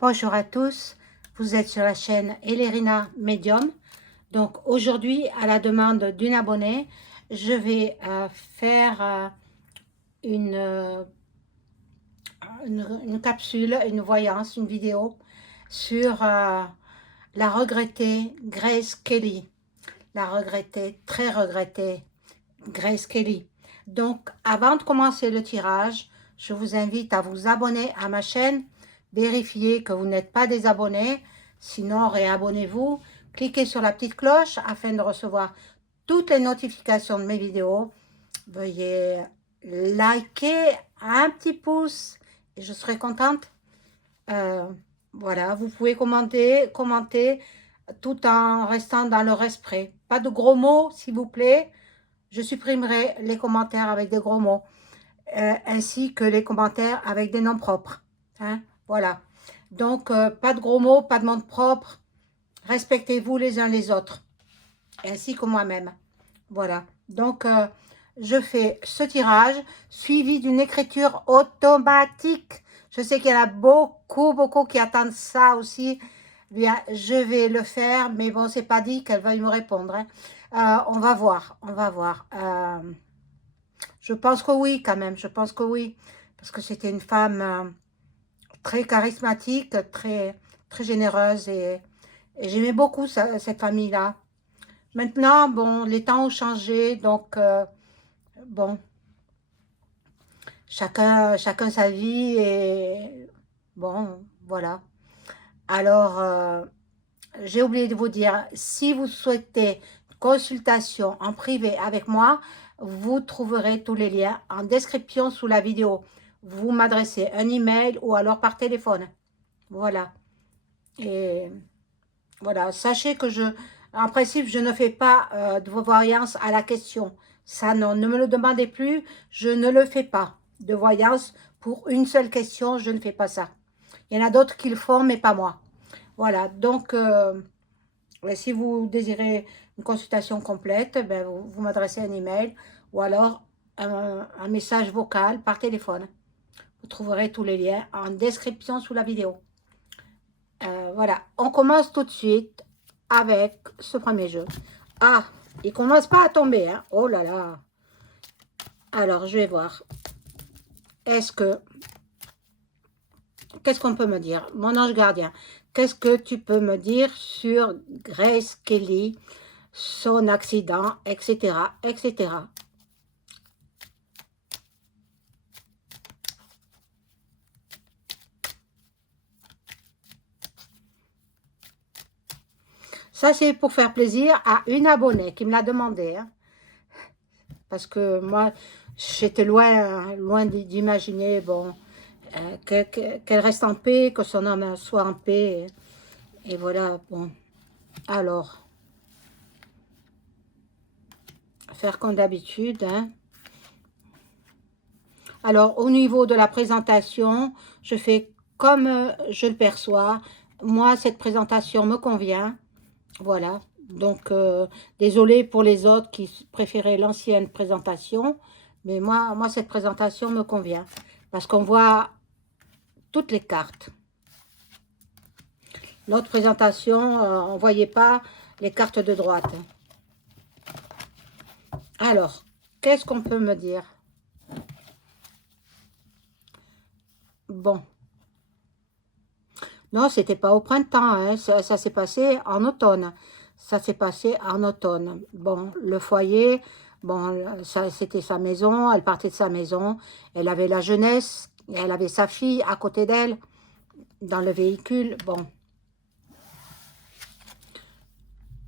Bonjour à tous, vous êtes sur la chaîne Elerina Medium. Donc aujourd'hui, à la demande d'une abonnée, je vais faire une, euh, une capsule, une voyance, une vidéo sur la regrettée Grace Kelly. La regrettée, très regrettée Grace Kelly. Donc avant de commencer le tirage, je vous invite à vous abonner à ma chaîne. Vérifiez que vous n'êtes pas des abonnés, sinon réabonnez-vous. Cliquez sur la petite cloche afin de recevoir toutes les notifications de mes vidéos. Veuillez liker un petit pouce et je serai contente. Euh, voilà, vous pouvez commenter tout en restant dans le respect. Pas de gros mots, s'il vous plaît. Je supprimerai les commentaires avec des gros mots. Ainsi que les commentaires avec des noms propres. Hein, voilà. Donc, pas de gros mots, pas de noms propres. Respectez-vous les uns les autres, ainsi que moi-même. Voilà. Donc, je fais ce tirage suivi d'une écriture automatique. Je sais qu'il y en a beaucoup qui attendent ça aussi. Bien, je vais le faire, mais bon, c'est pas dit qu'elle veuille me répondre. Hein. On va voir, on va voir. Je pense que oui, quand même. Je pense que oui. Parce que c'était une femme très charismatique, très généreuse. Et j'aimais beaucoup cette famille-là. Maintenant, bon, les temps ont changé. Donc, bon, chacun sa vie. Et bon, voilà. Alors, j'ai oublié de vous dire, si vous souhaitez une consultation en privé avec moi, vous trouverez tous les liens en description sous la vidéo. Vous m'adressez un email ou alors par téléphone. Voilà. Et voilà, sachez que en principe, je ne fais pas de voyance à la question. Ça, non, ne me le demandez plus, je ne le fais pas. De voyance pour une seule question, je ne fais pas ça. Il y en a d'autres qui le font, mais pas moi. Voilà, donc... si vous désirez une consultation complète, ben vous m'adressez un email ou alors un message vocal par téléphone. Vous trouverez tous les liens en description sous la vidéo. Voilà, on commence tout de suite avec ce premier jeu. Ah, il commence pas à tomber, hein. Oh là là. Alors, je vais voir. Qu'est-ce qu'on peut me dire? Mon ange gardien, qu'est-ce que tu peux me dire sur Grace Kelly, son accident, etc., etc. Ça, c'est pour faire plaisir à une abonnée qui me l'a demandé. Hein, parce que moi, j'étais loin d'imaginer, bon, qu'elle reste en paix, que son âme soit en paix. Et voilà, bon. Alors, faire comme d'habitude. Hein. Alors, au niveau de la présentation, je fais comme je le perçois. Moi, cette présentation me convient. Voilà. Donc, désolé pour les autres qui préféraient l'ancienne présentation. Mais moi, cette présentation me convient. Parce qu'on voit toutes les cartes. L'autre présentation, on ne voyait pas les cartes de droite. Alors, qu'est-ce qu'on peut me dire? Bon. Non, c'était pas au printemps, hein. Ça s'est passé en automne. Ça s'est passé en automne. Bon, le foyer, bon, ça c'était sa maison, elle partait de sa maison, elle avait la jeunesse, elle avait sa fille à côté d'elle, dans le véhicule, bon.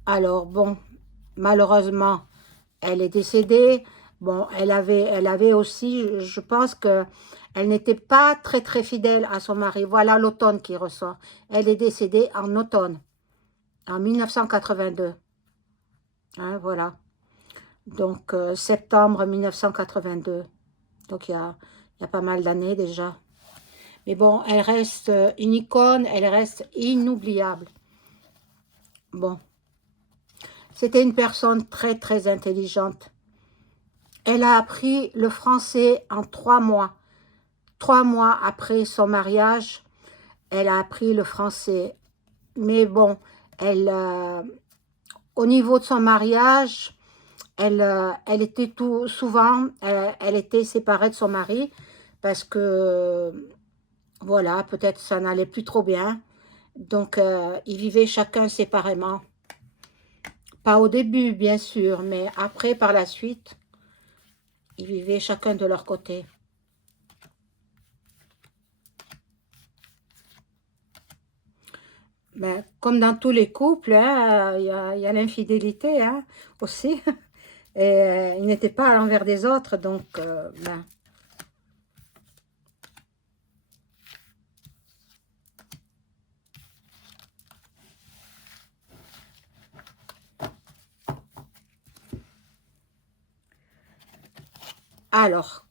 Alors, bon, malheureusement, elle est décédée. Bon, elle avait aussi, je pense que elle n'était pas très fidèle à son mari. Voilà l'automne qui ressort. Elle est décédée en automne, en 1982. Hein, voilà. Donc, septembre 1982. Donc, il y a pas mal d'années déjà. Mais bon, elle reste une icône, elle reste inoubliable. Bon, c'était une personne très intelligente. Elle a appris le français en 3 mois. 3 mois après son mariage, elle a appris le français. Mais bon, elle, au niveau de son mariage, elle était tout souvent, elle était séparée de son mari parce que, voilà, peut-être ça n'allait plus trop bien. Donc, ils vivaient chacun séparément. Pas au début, bien sûr, mais après, par la suite, ils vivaient chacun de leur côté. Ben, comme dans tous les couples, hein, il y a l'infidélité hein, aussi. Et ils n'étaient pas à l'envers des autres, donc ben. Alors,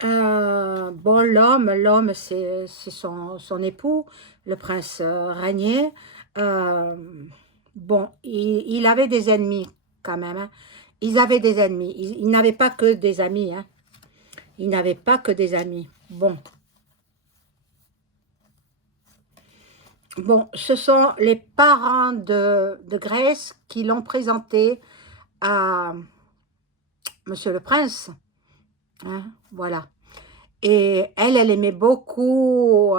bon, l'homme, c'est son époux, le prince Ranier. Euh, bon, il avait des ennemis quand même. Hein. Ils avaient des ennemis. Ils n'avaient pas que des amis. Hein. Ils n'avaient pas que des amis. Bon. Bon, ce sont les parents de Grace qui l'ont présenté à Monsieur le Prince. Hein, voilà. Et elle aimait beaucoup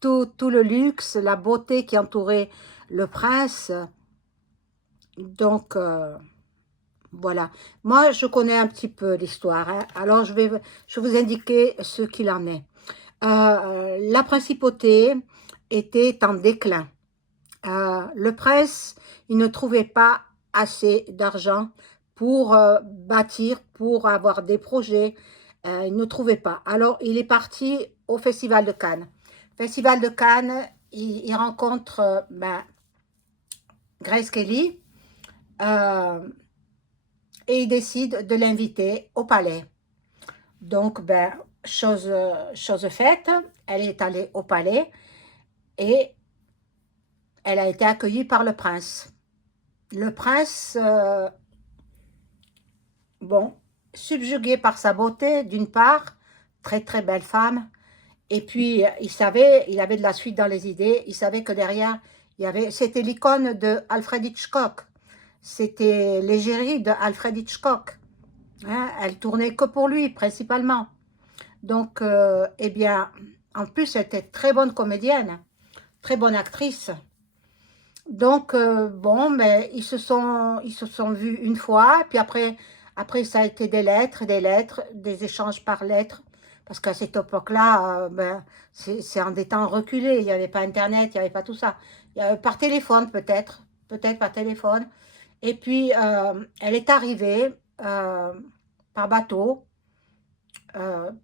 tout le luxe, la beauté qui entourait le prince. Donc, voilà. Moi, je connais un petit peu l'histoire. Hein. Alors, je vais vous indiquer ce qu'il en est. La principauté était en déclin. Le prince, il ne trouvait pas assez d'argent pour bâtir, pour avoir des projets. Il ne trouvait pas. Alors, il est parti au Festival de Cannes. Festival de Cannes, il rencontre ben, Grace Kelly et il décide de l'inviter au palais. Donc, ben, chose faite, elle est allée au palais et elle a été accueillie par le prince. Le prince, bon, subjugué par sa beauté, d'une part, très très belle femme, et puis il avait de la suite dans les idées, il savait que derrière, c'était l'icône de Alfred Hitchcock, c'était l'égérie de Alfred Hitchcock, hein, elle tournait que pour lui, principalement. Donc, eh bien, en plus, elle était très bonne comédienne, très bonne actrice. Donc, bon, mais ils se sont vus une fois, puis après ça a été des lettres, des échanges par lettres, parce qu'à cette époque-là, ben, c'est en des temps reculés, il n'y avait pas Internet, il n'y avait pas tout ça. Par téléphone peut-être par téléphone. Et puis, elle est arrivée par bateau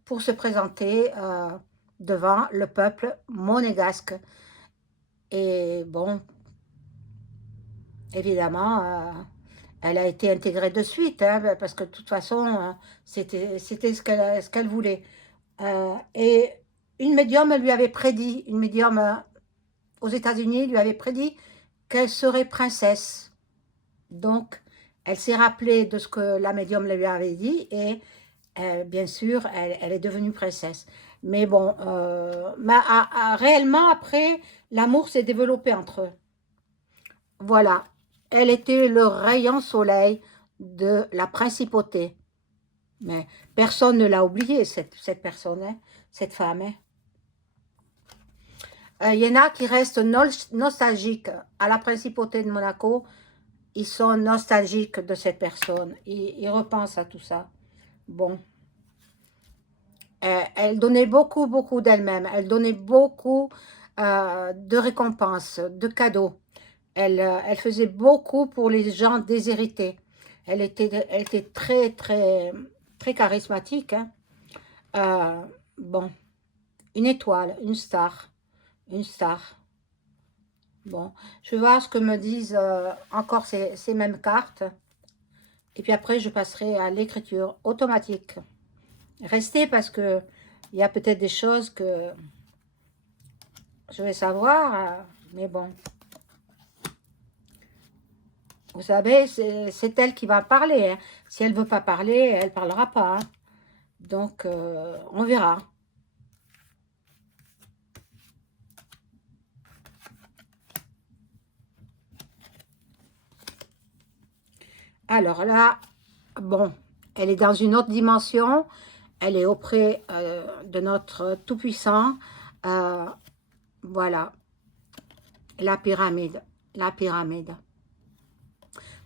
pour se présenter devant le peuple monégasque. Et bon, évidemment, elle a été intégrée de suite, hein, parce que de toute façon, c'était ce qu'elle voulait. Et une médium lui avait prédit, une médium aux États-Unis lui avait prédit qu'elle serait princesse. Donc, elle s'est rappelée de ce que la médium lui avait dit et bien sûr, elle est devenue princesse. Mais bon, réellement, après, l'amour s'est développé entre eux. Voilà, elle était le rayon soleil de la principauté. Mais personne ne l'a oubliée, cette personne, hein, cette femme. Hein. Il y en a qui restent nostalgiques à la principauté de Monaco. Ils sont nostalgiques de cette personne. Ils repensent à tout ça. Bon, elle donnait beaucoup, beaucoup d'elle-même. Elle donnait beaucoup de récompenses, de cadeaux. Elle faisait beaucoup pour les gens déshérités. Elle était très, très, très charismatique. Hein. Euh, bon, une étoile, une star, une star. Bon, je vais voir ce que me disent encore ces mêmes cartes. Et puis après, je passerai à l'écriture automatique. Restez parce que il y a peut-être des choses que je vais savoir, mais bon. Vous savez, c'est elle qui va parler. Hein. Si elle ne veut pas parler, elle ne parlera pas. Hein. Donc, on verra. Alors là, bon, elle est dans une autre dimension. Elle est auprès de notre Tout-Puissant. Euh, voilà, la pyramide. La pyramide.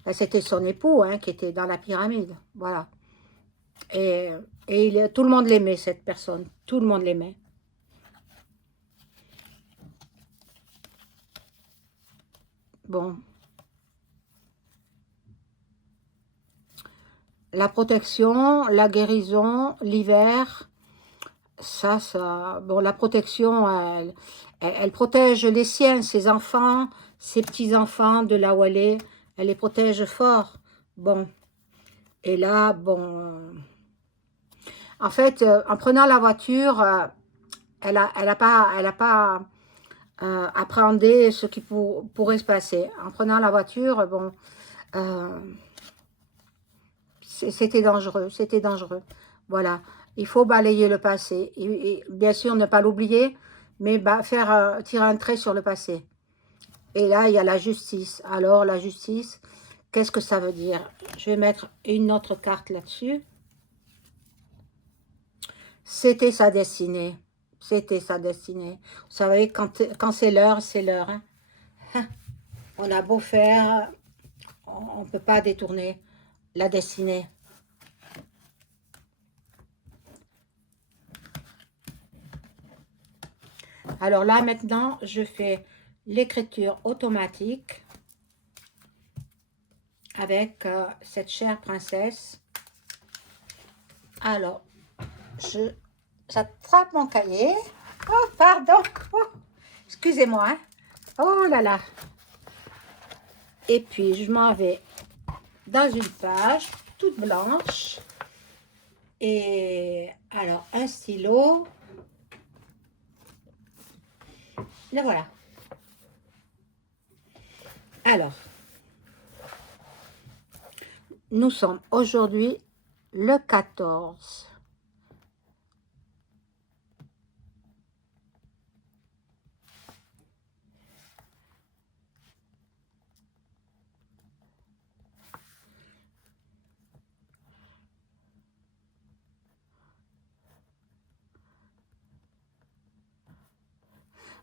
Là, c'était son époux hein, qui était dans la pyramide. Voilà. Et, tout le monde l'aimait, cette personne. Tout le monde l'aimait. Bon. La protection, la guérison, l'hiver, bon, la protection, elle protège les siens, ses enfants, ses petits-enfants de là où elle les protège fort. Bon, et là, bon, en fait, en prenant la voiture, elle a pas appréhendé ce qui pourrait se passer. En prenant la voiture, bon, euh, c'était dangereux, c'était dangereux. Voilà, il faut balayer le passé. Et bien sûr, ne pas l'oublier, mais faire tirer un trait sur le passé. Et là, il y a la justice. Alors, la justice, qu'est-ce que ça veut dire? Je vais mettre une autre carte là-dessus. C'était sa destinée. C'était sa destinée. Vous savez, quand c'est l'heure, c'est l'heure. Hein. On a beau faire, on ne peut pas détourner la destinée. Alors là, maintenant, je fais l'écriture automatique avec cette chère princesse. Alors, j'attrape mon cahier. Oh, pardon. Oh, excusez-moi. Hein. Oh là là. Et puis, je m'en vais dans une page toute blanche. Et alors, un stylo. Le voilà. Alors, nous sommes aujourd'hui le 14.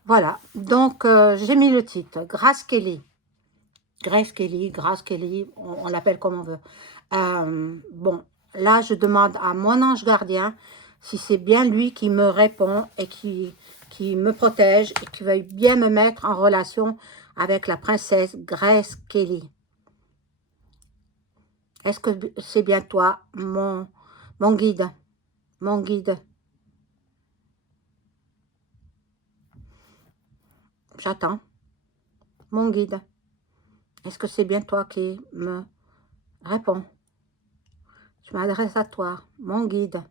Voilà, donc j'ai mis le titre, Grace Kelly. Grace Kelly, Grace Kelly, on l'appelle comme on veut. Bon, là je demande à mon ange gardien si c'est bien lui qui me répond et qui me protège et qui veuille bien me mettre en relation avec la princesse Grace Kelly. Est-ce que c'est bien toi, mon guide, mon guide? J'attends, mon guide. Est-ce que c'est bien toi qui me réponds? Je m'adresse à toi, mon guide.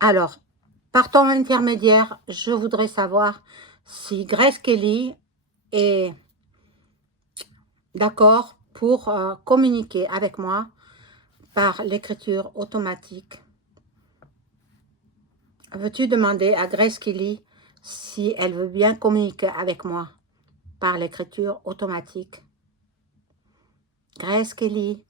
Alors, par ton intermédiaire, je voudrais savoir si Grace Kelly est d'accord pour communiquer avec moi par l'écriture automatique. Veux-tu demander à Grace Kelly si elle veut bien communiquer avec moi par l'écriture automatique? Grace Kelly.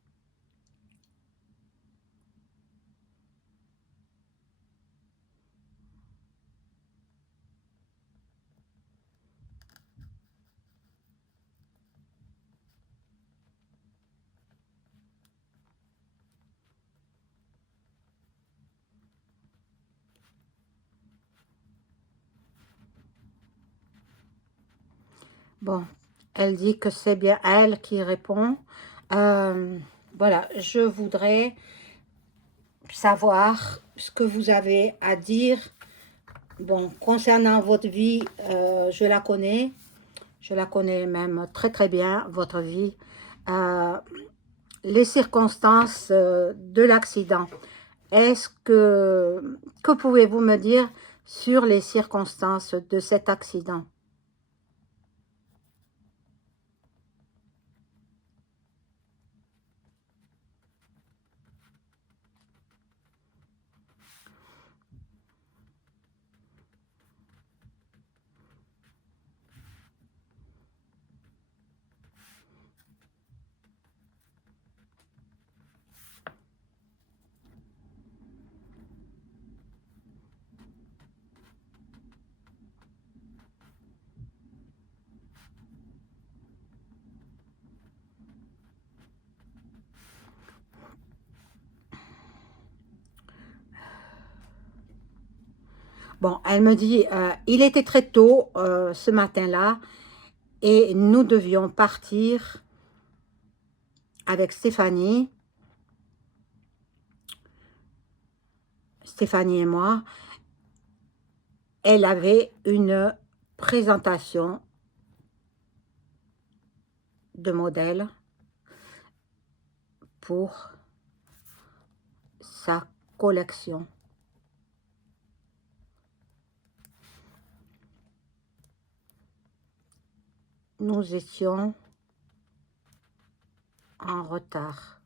Bon, elle dit que c'est bien elle qui répond. Voilà, je voudrais savoir ce que vous avez à dire. Bon, concernant votre vie, je la connais même très très bien, votre vie. Euh, les circonstances de l'accident, que pouvez-vous me dire sur les circonstances de cet accident? Bon, elle me dit, il était très tôt ce matin-là et nous devions partir avec Stéphanie et moi. Elle avait une présentation de modèle pour sa collection. Nous étions en retard.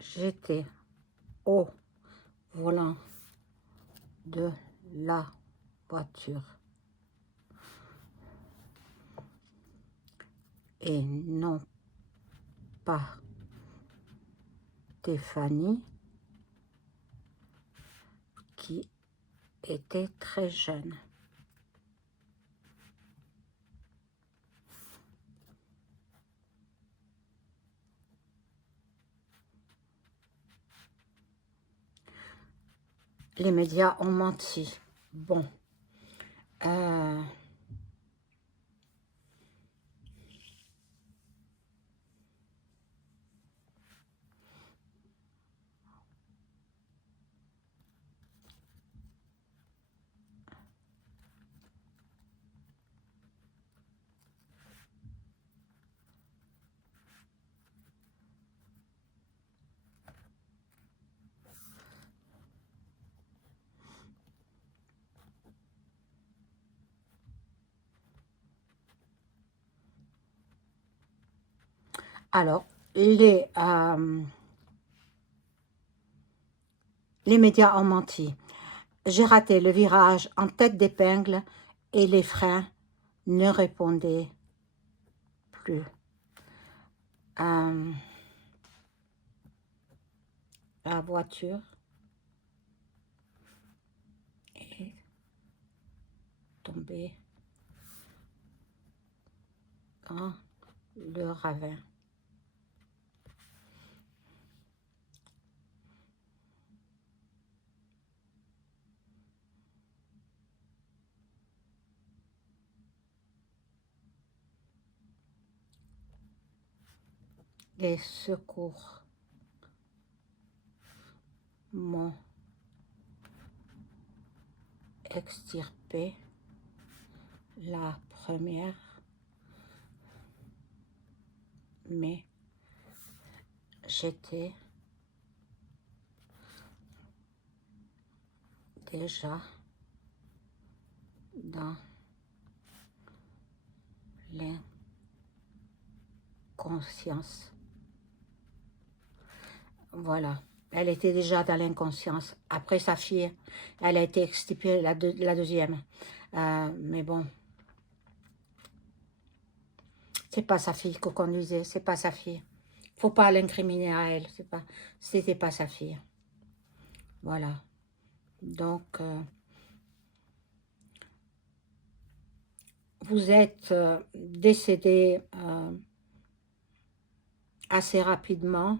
J'étais au volant de la voiture et non pas Stéphanie qui était très jeune. Les médias ont menti. Bon. Alors, les médias ont menti. J'ai raté le virage en tête d'épingle et les freins ne répondaient plus. La voiture est tombée dans le ravin. Les secours m'ont extirpé la première, mais j'étais déjà dans l'inconscience. Voilà, elle était déjà dans l'inconscience. Après sa fille, elle a été extirpée la deuxième. Mais bon, c'est pas sa fille que conduisait, c'est pas sa fille. Faut pas l'incriminer à elle, c'était pas sa fille. Voilà. Donc, vous êtes décédé assez rapidement.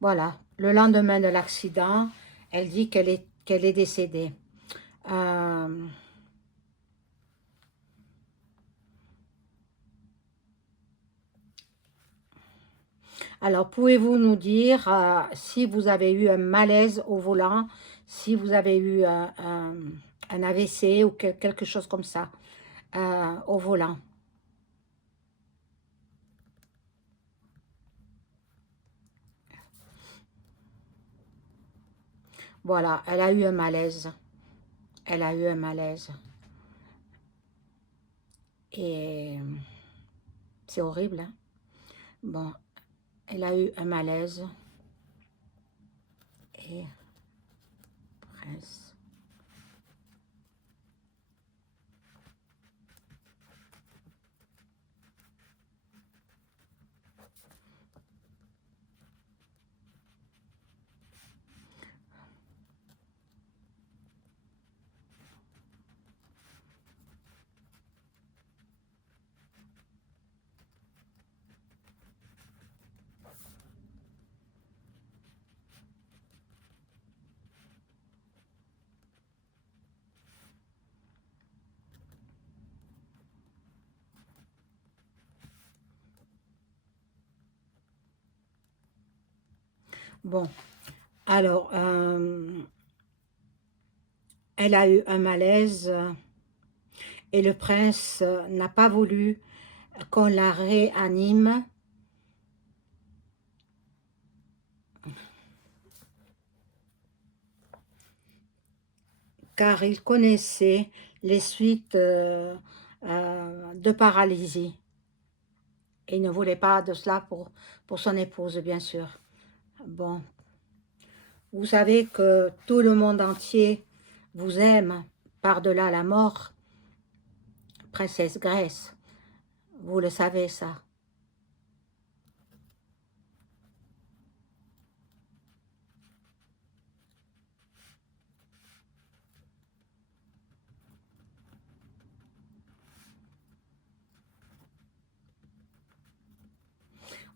Voilà, le lendemain de l'accident, elle dit qu'elle est décédée. Alors, pouvez-vous nous dire si vous avez eu un malaise au volant, si vous avez eu un AVC ou quelque chose comme ça au volant? Voilà, elle a eu un malaise. Elle a eu un malaise. Et C'est horrible, hein? Bon, elle a eu un malaise et Prince. Bon, alors, elle a eu un malaise et le prince n'a pas voulu qu'on la réanime car il connaissait les suites de paralysie. Et il ne voulait pas de cela pour son épouse, bien sûr. Bon, vous savez que tout le monde entier vous aime par-delà la mort, princesse Grace. Vous le savez, ça.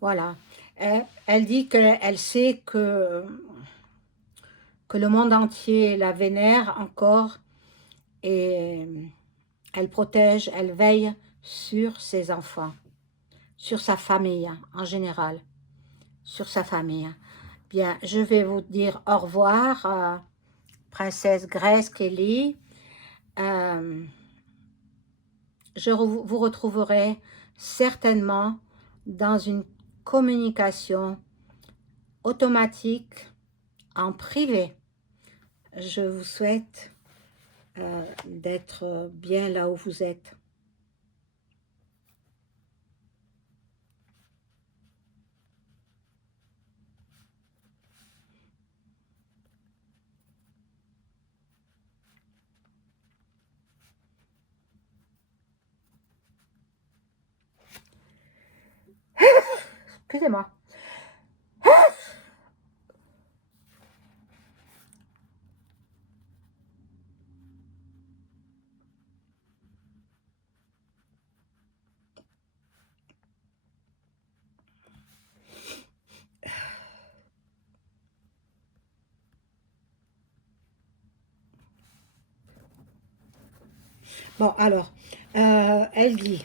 Voilà. Elle dit qu'elle sait que le monde entier la vénère encore et elle protège, elle veille sur ses enfants, sur sa famille en général, sur sa famille. Bien, je vais vous dire au revoir, princesse Grace Kelly. Vous retrouverai certainement dans une communication automatique en privé. Je vous souhaite d'être bien là où vous êtes. Excusez-moi. Bon, alors, elle dit,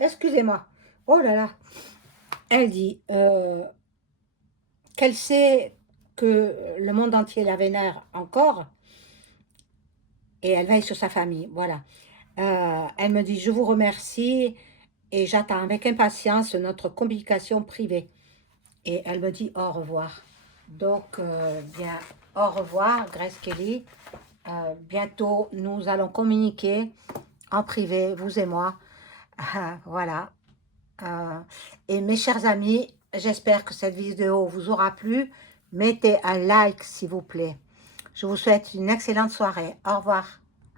excusez-moi, oh là là, elle dit qu'elle sait que le monde entier la vénère encore et elle veille sur sa famille, voilà. Elle me dit, je vous remercie et j'attends avec impatience notre communication privée. Et elle me dit au revoir. Donc, bien, au revoir, Grace Kelly. Bientôt, nous allons communiquer en privé, vous et moi. Voilà. Et mes chers amis, j'espère que cette vidéo vous aura plu. Mettez un like, s'il vous plaît. Je vous souhaite une excellente soirée. Au revoir.